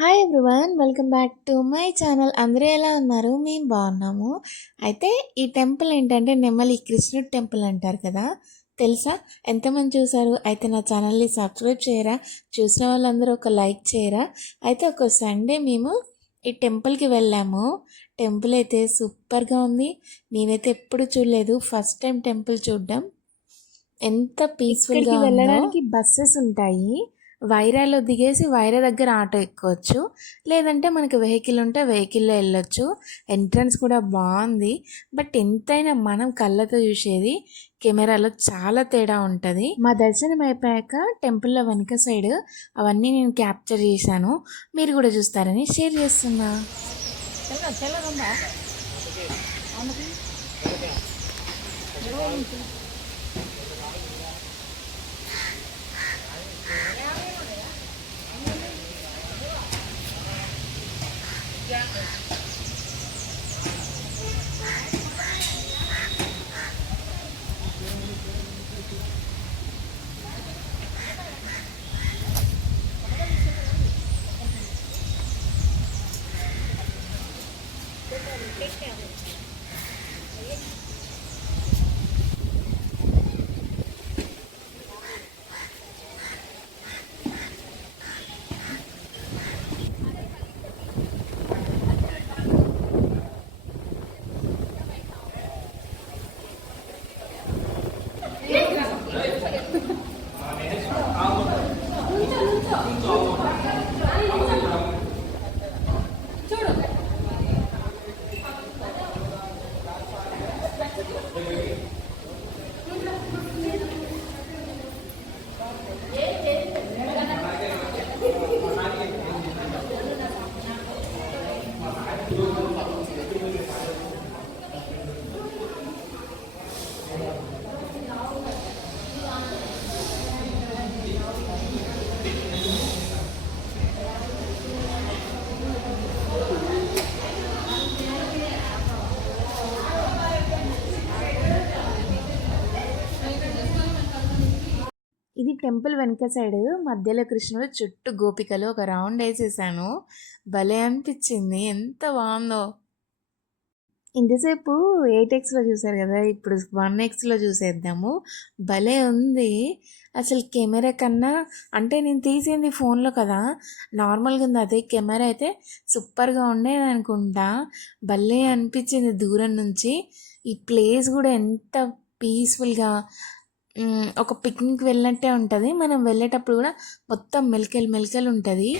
Hi everyone, welcome back to my channel. అందరూ ఎలా ఉన్నారు? మేము బాగున్నాము. అయితే ఈ టెంపుల్ ఏంటంటే నెమ్మలి కృష్ణుడి టెంపుల్ అంటారు కదా, తెలుసా? ఎంతమంది చూసారు? అయితే నా ఛానల్ని సబ్స్క్రైబ్ చేయరా? చూసిన వాళ్ళందరూ ఒక లైక్ చేయరా? అయితే ఒక సండే మేము ఈ టెంపుల్కి వెళ్ళాము. టెంపుల్ అయితే సూపర్గా ఉంది. నేనైతే ఎప్పుడు చూడలేదు, ఫస్ట్ టైం టెంపుల్ చూడడం. ఎంత పీస్ఫుల్గా వెళ్ళడానికి బస్సెస్ ఉంటాయి. వైరాలో దిగేసి వైరా దగ్గర ఆటో ఎక్కొచ్చు, లేదంటే మనకి వెహికల్ ఉంటే వెహికల్లో వెళ్ళొచ్చు. ఎంట్రన్స్ కూడా బాగుంది. బట్ ఎంతైనా మనం కళ్ళతో చూసేది కెమెరాలో చాలా తేడా ఉంటుంది. మా దర్శనం అయిపోయాక టెంపుల్లో వెనుక సైడ్ అవన్నీ నేను క్యాప్చర్ చేశాను. మీరు కూడా చూస్తారని షేర్ చేస్తున్నా. ఇది టెంపుల్ వెనక సైడ్ మధ్యలో కృష్ణుడు, చుట్టూ గోపికలు ఒక రౌండ్ వేసేసాను. భలే అనిపించింది, ఎంత బాగుందో. ఇంతసేపు 8Xలో చూసారు కదా, ఇప్పుడు 1Xలో చూసేద్దాము. భలే ఉంది అసలు. కెమెరా కన్నా అంటే నేను తీసింది ఫోన్లో కదా, నార్మల్గా ఉంది. అదే కెమెరా అయితే సూపర్గా ఉండేది అనుకుంటా. భలే అనిపించింది దూరం నుంచి. ఈ ప్లేస్ కూడా ఎంత పీస్ఫుల్గా, ఒక పిక్నిక్ వెళ్ళినట్టే ఉంటుంది. మనం వెళ్ళేటప్పుడు కూడా మొత్తం మెలికలు మెలికలు ఉంటుంది.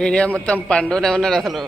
వీడియో మొత్తం పండునే ఉన్నాడు అసలు.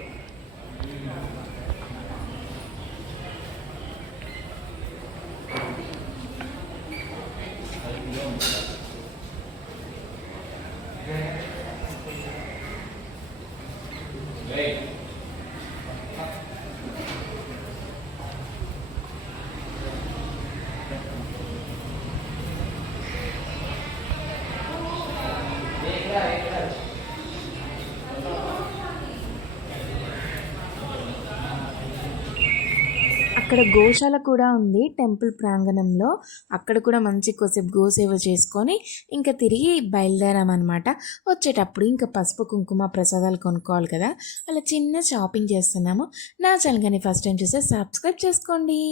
అక్కడ గోశాల కూడా ఉంది టెంపుల్ ప్రాంగణంలో. అక్కడ కూడా మంచి కొద్దిసేపు గోసేవ చేసుకొని ఇంకా తిరిగి బయలుదేరామన్నమాట. వచ్చేటప్పుడు ఇంకా పసుపు కుంకుమ ప్రసాదాలు కొనుక్కోవాలి కదా, అలా చిన్న షాపింగ్ చేస్తున్నాము. నా ఛానల్ కానీ ఫస్ట్ టైం చూస్తే సబ్స్క్రైబ్ చేసుకోండి.